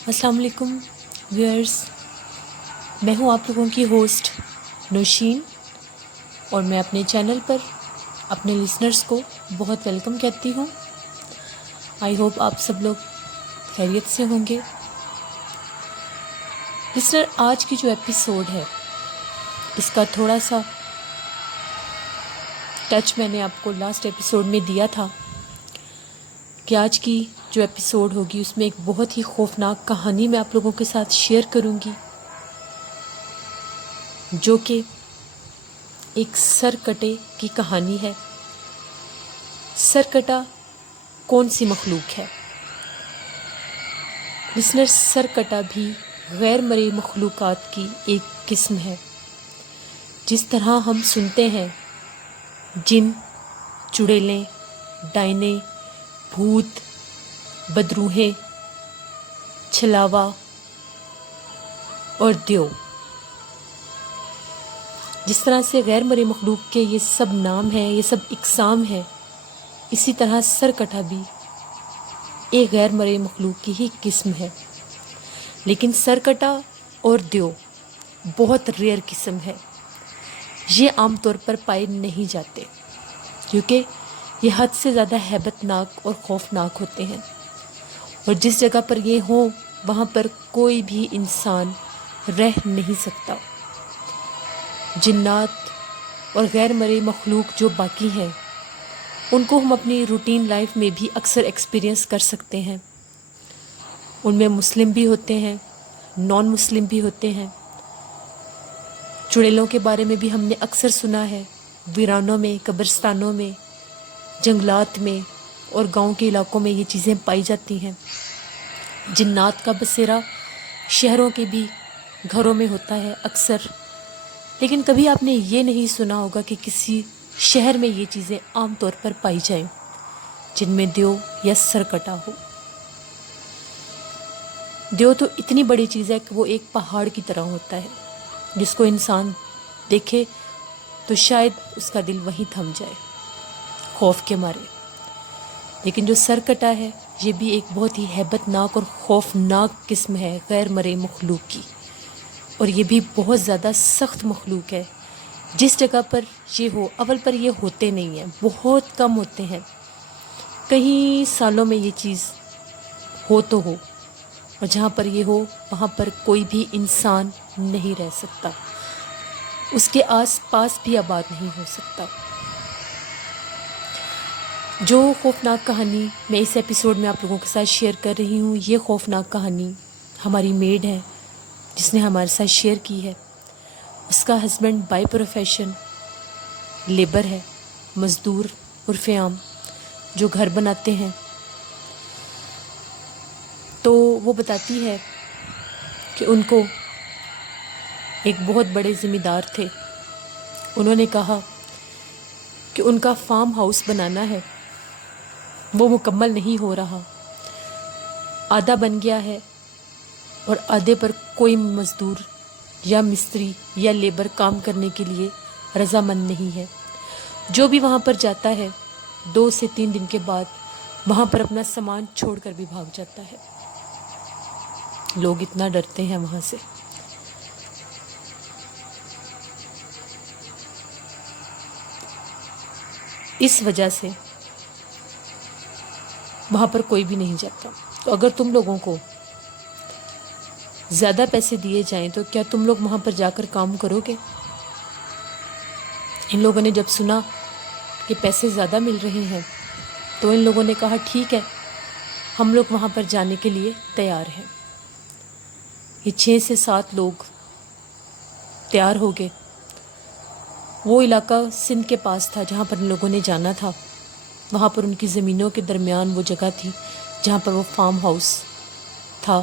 السلام علیکم ویئرس، میں ہوں آپ لوگوں کی ہوسٹ نوشین، اور میں اپنے چینل پر اپنے لسنرز کو بہت ویلکم کہتی ہوں۔ آئی ہوپ آپ سب لوگ خیریت سے ہوں گے۔ لسنر، آج کی جو ایپیسوڈ ہے اس کا تھوڑا سا ٹچ میں نے آپ کو لاسٹ ایپیسوڈ میں دیا تھا کہ آج کی جو ایپیسوڈ ہوگی اس میں ایک بہت ہی خوفناک کہانی میں آپ لوگوں کے ساتھ شیئر کروں گی، جو کہ ایک سرکٹے کی کہانی ہے۔ سرکٹا کون سی مخلوق ہے؟ لسنر، سرکٹا بھی غیر مرئی مخلوقات کی ایک قسم ہے۔ جس طرح ہم سنتے ہیں جن، چڑیلیں، ڈائنے، بھوت، بدروحیں، چھلاوا اور دیو، جس طرح سے غیر مرئی مخلوق کے یہ سب نام ہیں، یہ سب اقسام ہیں، اسی طرح سرکٹا بھی ایک غیر مرئی مخلوق کی ہی قسم ہے۔ لیکن سرکٹا اور دیو بہت ریئر قسم ہے، یہ عام طور پر پائے نہیں جاتے کیونکہ یہ حد سے زیادہ ہیبت ناک اور خوفناک ہوتے ہیں، اور جس جگہ پر یہ ہوں وہاں پر کوئی بھی انسان رہ نہیں سکتا۔ جنات اور غیر مرئی مخلوق جو باقی ہیں ان کو ہم اپنی روٹین لائف میں بھی اکثر ایکسپیرینس کر سکتے ہیں۔ ان میں مسلم بھی ہوتے ہیں، نان مسلم بھی ہوتے ہیں۔ چڑیلوں کے بارے میں بھی ہم نے اکثر سنا ہے، ویرانوں میں، قبرستانوں میں، جنگلات میں اور گاؤں کے علاقوں میں یہ چیزیں پائی جاتی ہیں۔ جنات کا بسیرا شہروں کے بھی گھروں میں ہوتا ہے اکثر، لیکن کبھی آپ نے یہ نہیں سنا ہوگا کہ کسی شہر میں یہ چیزیں عام طور پر پائی جائیں جن میں دیو یا سرکٹا ہو۔ دیو تو اتنی بڑی چیز ہے کہ وہ ایک پہاڑ کی طرح ہوتا ہے، جس کو انسان دیکھے تو شاید اس کا دل وہیں تھم جائے خوف کے مارے۔ لیکن جو سرکٹا ہے یہ بھی ایک بہت ہی ہیبت ناک اور خوفناک قسم ہے غیر مرئی مخلوق کی، اور یہ بھی بہت زیادہ سخت مخلوق ہے۔ جس جگہ پر یہ ہو، اول پر یہ ہوتے نہیں ہیں، بہت کم ہوتے ہیں، کئی سالوں میں یہ چیز ہو تو ہو، اور جہاں پر یہ ہو وہاں پر کوئی بھی انسان نہیں رہ سکتا، اس کے آس پاس بھی آباد نہیں ہو سکتا۔ جو خوفناک کہانی میں اس ایپیسوڈ میں آپ لوگوں کے ساتھ شیئر کر رہی ہوں، یہ خوفناک کہانی ہماری میڈ ہے جس نے ہمارے ساتھ شیئر کی ہے۔ اس کا ہسبینڈ بائی پروفیشن لیبر ہے، مزدور عرف عام جو گھر بناتے ہیں۔ تو وہ بتاتی ہے کہ ان کو ایک بہت بڑے ذمہ دار تھے، انہوں نے کہا کہ ان کا فارم ہاؤس بنانا ہے، وہ مکمل نہیں ہو رہا، آدھا بن گیا ہے اور آدھے پر کوئی مزدور یا مستری یا لیبر کام کرنے کے لیے رضامند نہیں ہے۔ جو بھی وہاں پر جاتا ہے 2 سے 3 دن کے بعد وہاں پر اپنا سامان چھوڑ کر بھی بھاگ جاتا ہے۔ لوگ اتنا ڈرتے ہیں وہاں سے۔ اس وجہ سے وہاں پر کوئی بھی نہیں جاتا۔ تو اگر تم لوگوں کو زیادہ پیسے دیے جائیں تو کیا تم لوگ وہاں پر جا کر کام کرو گے؟ ان لوگوں نے جب سنا کہ پیسے زیادہ مل رہے ہیں تو ان لوگوں نے کہا ٹھیک ہے، ہم لوگ وہاں پر جانے کے لیے تیار ہیں۔ یہ 6 سے 7 لوگ تیار ہو گئے۔ وہ علاقہ سندھ کے پاس تھا جہاں پر ان لوگوں نے جانا تھا، وہاں پر ان کی زمینوں کے درمیان وہ جگہ تھی جہاں پر وہ فارم ہاؤس تھا۔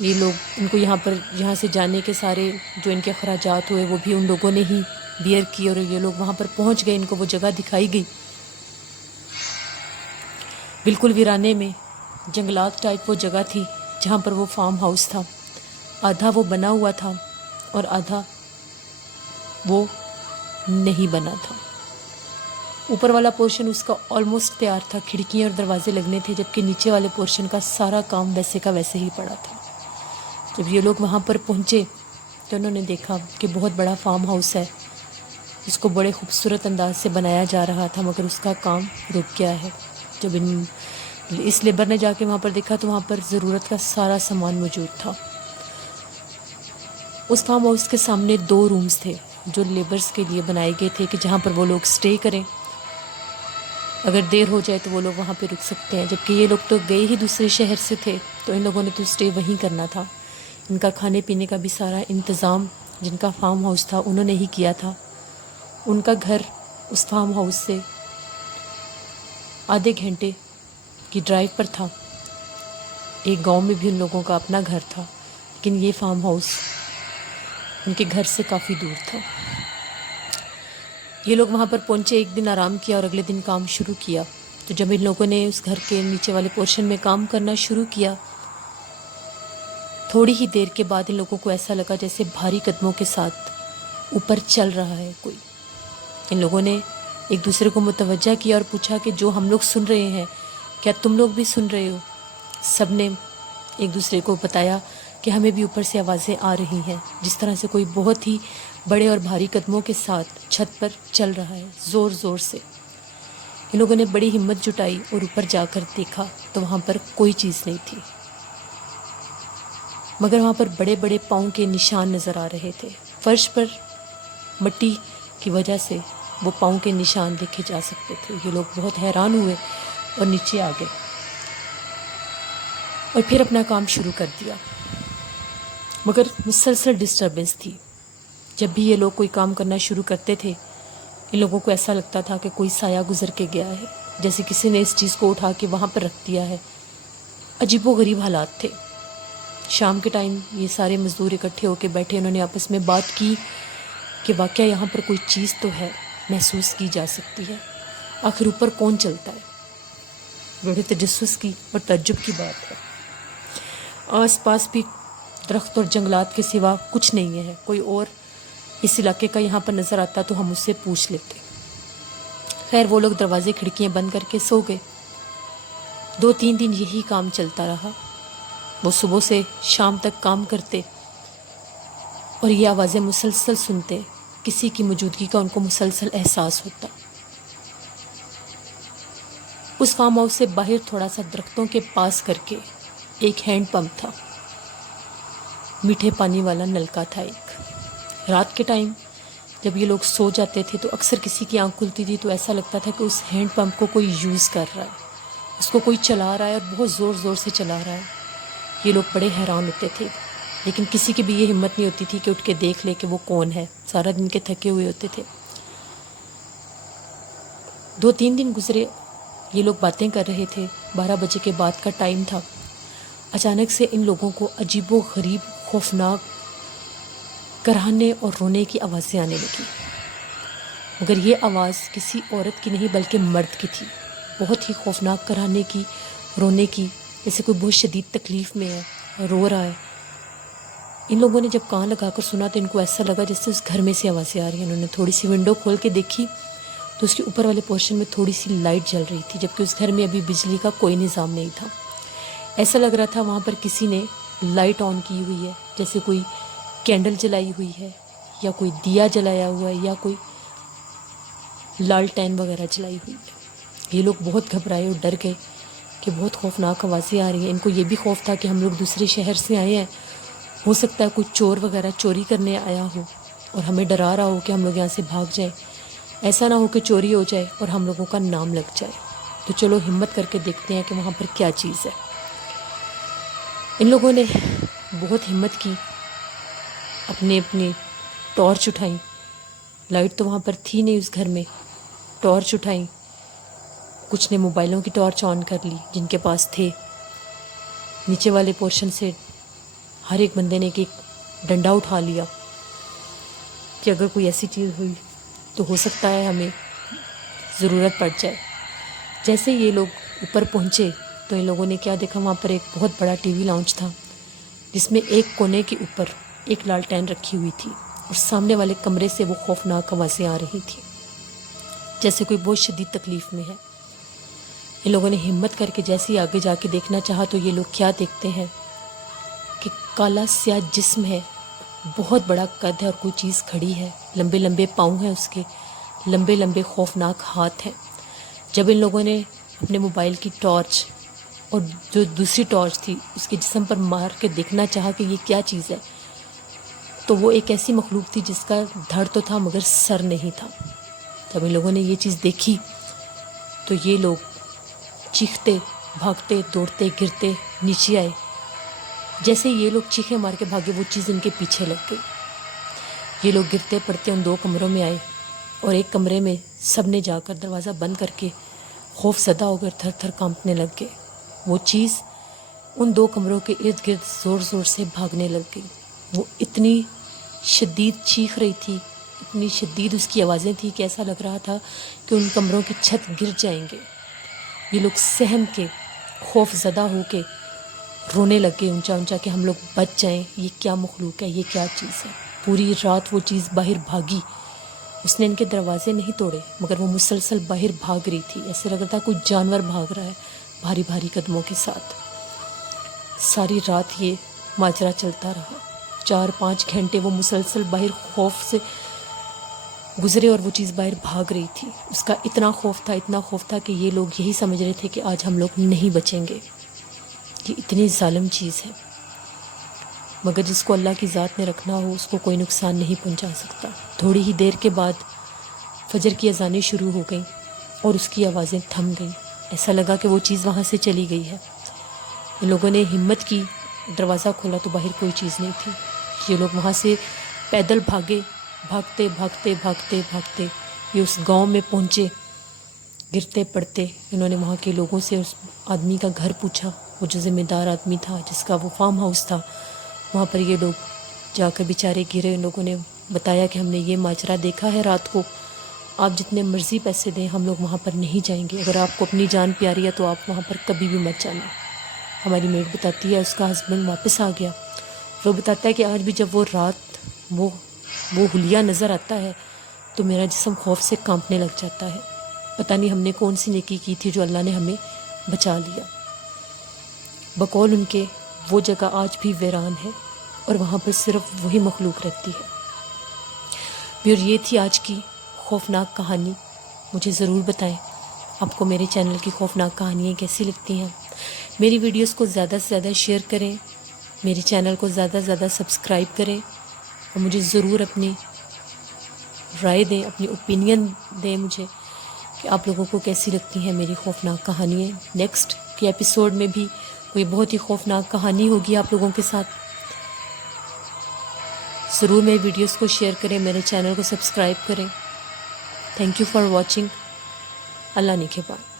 یہ لوگ ان کو یہاں سے جانے کے سارے جو ان کے اخراجات ہوئے وہ بھی ان لوگوں نے ہی بیئر کی، اور یہ لوگ وہاں پر پہنچ گئے۔ ان کو وہ جگہ دکھائی گئی، بالکل ویرانے میں جنگلات ٹائپ وہ جگہ تھی جہاں پر وہ فارم ہاؤس تھا۔ آدھا وہ بنا ہوا تھا اور آدھا وہ نہیں بنا تھا۔ اوپر والا پورشن اس کا آلموسٹ تیار تھا، کھڑکیاں اور دروازے لگنے تھے، جبکہ نیچے والے پورشن کا سارا کام ویسے کا ویسے ہی پڑا تھا۔ جب یہ لوگ وہاں پر پہنچے تو انہوں نے دیکھا کہ بہت بڑا فارم ہاؤس ہے، جس کو بڑے خوبصورت انداز سے بنایا جا رہا تھا، مگر اس کا کام رک گیا ہے۔ جب اس لیبر نے جا کے وہاں پر دیکھا تو وہاں پر ضرورت کا سارا سامان موجود تھا۔ اس فارم ہاؤس کے سامنے 2 رومز تھے جو لیبرز کے لیے بنائے گئے تھے کہ جہاں پر وہ لوگ سٹے کریں، اگر دیر ہو جائے تو وہ لوگ وہاں پہ رک سکتے ہیں، جبکہ یہ لوگ تو گئے ہی دوسرے شہر سے تھے، تو ان لوگوں نے تو سٹے وہیں کرنا تھا۔ ان کا کھانے پینے کا بھی سارا انتظام جن کا فارم ہاؤس تھا انہوں نے ہی کیا تھا۔ ان کا گھر اس فارم ہاؤس سے آدھے گھنٹے کی ڈرائیو پر تھا۔ ایک گاؤں میں بھی ان لوگوں کا اپنا گھر تھا، لیکن یہ فارم ہاؤس ان کے گھر سے کافی دور تھا۔ یہ لوگ وہاں پر پہنچے، ایک دن آرام کیا اور اگلے دن کام شروع کیا۔ تو جب ان لوگوں نے اس گھر کے نیچے والے پورشن میں کام کرنا شروع کیا، تھوڑی ہی دیر کے بعد ان لوگوں کو ایسا لگا جیسے بھاری قدموں کے ساتھ اوپر چل رہا ہے کوئی۔ ان لوگوں نے ایک دوسرے کو متوجہ کیا اور پوچھا کہ جو ہم لوگ سن رہے ہیں کیا تم لوگ بھی سن رہے ہو؟ سب نے ایک دوسرے کو بتایا کہ ہمیں بھی اوپر سے آوازیں آ رہی ہیں، جس طرح سے کوئی بہت ہی بڑے اور بھاری قدموں کے ساتھ چھت پر چل رہا ہے، زور زور سے۔ ان لوگوں نے بڑی ہمت جٹائی اور اوپر جا کر دیکھا تو وہاں پر کوئی چیز نہیں تھی، مگر وہاں پر بڑے بڑے پاؤں کے نشان نظر آ رہے تھے۔ فرش پر مٹی کی وجہ سے وہ پاؤں کے نشان دیکھے جا سکتے تھے۔ یہ لوگ بہت حیران ہوئے اور نیچے آ گئے اور پھر اپنا کام شروع کر دیا، مگر مسلسل ڈسٹربنس تھی۔ جب بھی یہ لوگ کوئی کام کرنا شروع کرتے تھے، ان لوگوں کو ایسا لگتا تھا کہ کوئی سایہ گزر کے گیا ہے، جیسے کسی نے اس چیز کو اٹھا کے وہاں پر رکھ دیا ہے۔ عجیب و غریب حالات تھے۔ شام کے ٹائم یہ سارے مزدور اکٹھے ہو کے بیٹھے، انہوں نے آپس میں بات کی کہ واقعہ یہاں پر کوئی چیز تو ہے، محسوس کی جا سکتی ہے، آخر اوپر کون چلتا ہے؟ بڑے تجسس کی اور تعجب کی بات ہے۔ آس پاس بھی درخت اور جنگلات کے سوا کچھ نہیں ہے، کوئی اور اس علاقے کا یہاں پر نظر آتا تو ہم اس سے پوچھ لیتے۔ خیر وہ لوگ دروازے کھڑکیاں بند کر کے سو گئے۔ 2-3 دن یہی کام چلتا رہا۔ وہ صبح سے شام تک کام کرتے اور یہ آوازیں مسلسل سنتے، کسی کی موجودگی کا ان کو مسلسل احساس ہوتا۔ اس فارم ہاؤس سے باہر تھوڑا سا درختوں کے پاس کر کے ایک ہینڈ پمپ تھا، میٹھے پانی والا نلکا تھا ایک۔ رات کے ٹائم جب یہ لوگ سو جاتے تھے تو اکثر کسی کی آنکھ کھلتی تھی تو ایسا لگتا تھا کہ اس ہینڈ پمپ کو کوئی یوز کر رہا ہے، اس کو کوئی چلا رہا ہے اور بہت زور زور سے چلا رہا ہے۔ یہ لوگ بڑے حیران ہوتے تھے، لیکن کسی کی بھی یہ ہمت نہیں ہوتی تھی کہ اٹھ کے دیکھ لے کہ وہ کون ہے، سارا دن کے تھکے ہوئے ہوتے تھے۔ 2-3 دن گزرے، یہ لوگ باتیں کر رہے تھے، 12 بجے کے بعد کا ٹائم تھا۔ اچانک سے ان لوگوں کو عجیب و غریب، خوفناک کراہنے اور رونے کی آوازیں آنے لگی، مگر یہ آواز کسی عورت کی نہیں بلکہ مرد کی تھی، بہت ہی خوفناک کراہنے کی، رونے کی، جیسے کوئی بہت شدید تکلیف میں ہے، رو رہا ہے۔ ان لوگوں نے جب کان لگا کر سنا تو ان کو ایسا لگا جیسے اس گھر میں سے آوازیں آ رہی ہیں۔ انہوں نے تھوڑی سی ونڈو کھول کے دیکھی تو اس کے اوپر والے پورشن میں تھوڑی سی لائٹ جل رہی تھی، جبکہ اس گھر میں ابھی بجلی کا کوئی نظام نہیں تھا۔ ایسا لگ رہا تھا وہاں پر کسی نے لائٹ آن کی ہوئی ہے، جیسے کوئی کینڈل جلائی ہوئی ہے یا کوئی دیا جلایا ہوا ہے یا کوئی لالٹین وغیرہ جلائی ہوئی ہے۔ یہ لوگ بہت گھبرائے اور ڈر گئے کہ بہت خوفناک آوازیں آ رہی ہیں۔ ان کو یہ بھی خوف تھا کہ ہم لوگ دوسرے شہر سے آئے ہیں، ہو سکتا ہے کوئی چور وغیرہ چوری کرنے آیا ہو اور ہمیں ڈرا رہا ہو کہ ہم لوگ یہاں سے بھاگ جائیں، ایسا نہ ہو کہ چوری ہو جائے اور ہم لوگوں کا نام لگ جائے۔ تو چلو ہمت کر کے دیکھتے ہیں کہ وہاں پر کیا چیز ہے۔ ان لوگوں نے بہت ہمت کی، اپنی ٹارچ اٹھائیں، لائٹ تو وہاں پر تھی نہیں اس گھر میں، ٹارچ اٹھائیں، کچھ نے موبائلوں کی ٹارچ آن کر لی جن کے پاس تھے۔ نیچے والے پورشن سے ہر ایک بندے نے ایک ڈنڈا اٹھا لیا کہ اگر کوئی ایسی چیز ہوئی تو ہو سکتا ہے ہمیں ضرورت پڑ جائے۔ جیسے یہ لوگ اوپر پہنچے تو ان لوگوں نے کیا دیکھا، وہاں پر ایک بہت بڑا ٹی وی لاؤنج تھا جس میں ایک کونے کے اوپر ایک لالٹین رکھی ہوئی تھی اور سامنے والے کمرے سے وہ خوفناک آوازیں آ رہی تھی۔ جیسے کوئی بہت شدید تکلیف میں ہے۔ ان لوگوں نے ہمت کر کے جیسے ہی آگے جا کے دیکھنا چاہا تو یہ لوگ کیا دیکھتے ہیں کہ کالا سیاہ جسم ہے، بہت بڑا قد ہے اور کوئی چیز کھڑی ہے، لمبے لمبے پاؤں ہیں اس کے، لمبے لمبے خوفناک ہاتھ ہیں۔ جب ان لوگوں نے اپنے موبائل کی ٹارچ اور جو دوسری ٹارچ تھی اس کے جسم پر مار کے دیکھنا چاہا کہ یہ کیا چیز ہے، تو وہ ایک ایسی مخلوق تھی جس کا دھڑ تو تھا مگر سر نہیں تھا۔ جب ان لوگوں نے یہ چیز دیکھی تو یہ لوگ چیختے بھاگتے دوڑتے گرتے نیچے آئے۔ جیسے یہ لوگ چیخیں مار کے بھاگے وہ چیز ان کے پیچھے لگ گئی۔ یہ لوگ گرتے پڑتے ان 2 کمروں میں آئے اور ایک کمرے میں سب نے جا کر دروازہ بند کر کے خوف زدہ ہو کر تھر تھر کانپنے لگ گئے۔ وہ چیز ان 2 کمروں کے ارد گرد زور زور سے بھاگنے لگ گئی۔ وہ اتنی شدید چیخ رہی تھی، اتنی شدید اس کی آوازیں تھیں کہ ایسا لگ رہا تھا کہ ان کمروں کی چھت گر جائیں گے۔ یہ لوگ سہم کے خوف زدہ ہو کے رونے لگے اونچا اونچا کہ ہم لوگ بچ جائیں، یہ کیا مخلوق ہے، یہ کیا چیز ہے۔ پوری رات وہ چیز باہر بھاگی، اس نے ان کے دروازے نہیں توڑے مگر وہ مسلسل باہر بھاگ رہی تھی، ایسے لگ رہا تھا کوئی جانور بھاگ رہا ہے بھاری بھاری قدموں کے ساتھ۔ ساری رات یہ ماجرا چلتا رہا، 4-5 گھنٹے وہ مسلسل باہر خوف سے گزرے اور وہ چیز باہر بھاگ رہی تھی۔ اس کا اتنا خوف تھا کہ یہ لوگ یہی سمجھ رہے تھے کہ آج ہم لوگ نہیں بچیں گے، یہ اتنی ظالم چیز ہے، مگر جس کو اللہ کی ذات نے رکھنا ہو اس کو کوئی نقصان نہیں پہنچا سکتا۔ تھوڑی ہی دیر کے بعد فجر کی اذانیں شروع ہو گئیں اور اس کی آوازیں تھم گئیں، ایسا لگا کہ وہ چیز وہاں سے چلی گئی ہے۔ ان لوگوں نے ہمت کی، دروازہ کھولا تو باہر کوئی چیز نہیں تھی۔ یہ لوگ وہاں سے پیدل بھاگے، بھاگتے بھاگتے بھاگتے بھاگتے یہ اس گاؤں میں پہنچے۔ گرتے پڑتے انہوں نے وہاں کے لوگوں سے اس آدمی کا گھر پوچھا، وہ جو ذمہ دار آدمی تھا جس کا وہ فارم ہاؤس تھا، وہاں پر یہ لوگ جا کر بیچارے گرے۔ ان لوگوں نے بتایا کہ ہم نے یہ ماجرا دیکھا ہے رات کو، آپ جتنے مرضی پیسے دیں ہم لوگ وہاں پر نہیں جائیں گے، اگر آپ کو اپنی جان پیاری ہے تو آپ وہاں پر کبھی بھی مت جانا۔ ہماری میڈ بتاتی ہے اس کا ہسبینڈ واپس آ گیا، وہ بتاتا ہے کہ آج بھی جب وہ رات وہ حلیہ نظر آتا ہے تو میرا جسم خوف سے کانپنے لگ جاتا ہے، پتہ نہیں ہم نے کون سی نیکی کی تھی جو اللہ نے ہمیں بچا لیا۔ بقول ان کے وہ جگہ آج بھی ویران ہے اور وہاں پر صرف وہی مخلوق رہتی ہے۔ اور یہ تھی آج کی خوفناک کہانی۔ مجھے ضرور بتائیں آپ کو میرے چینل کی خوفناک کہانیاں کیسی لگتی ہیں۔ میری ویڈیوز کو زیادہ سے زیادہ شیئر کریں، میرے چینل کو زیادہ سے زیادہ سبسکرائب کریں اور مجھے ضرور اپنی رائے دیں، اپنی اوپینین دیں مجھے کہ آپ لوگوں کو کیسی لگتی ہیں میری خوفناک کہانیاں۔ نیکسٹ کے ایپیسوڈ میں بھی کوئی بہت ہی خوفناک کہانی ہوگی آپ لوگوں کے ساتھ۔ ضرور میری ویڈیوز کو شیئر کریں، میرے چینل کو سبسکرائب کریں۔ Thank you for watching. اللہ نگہبان۔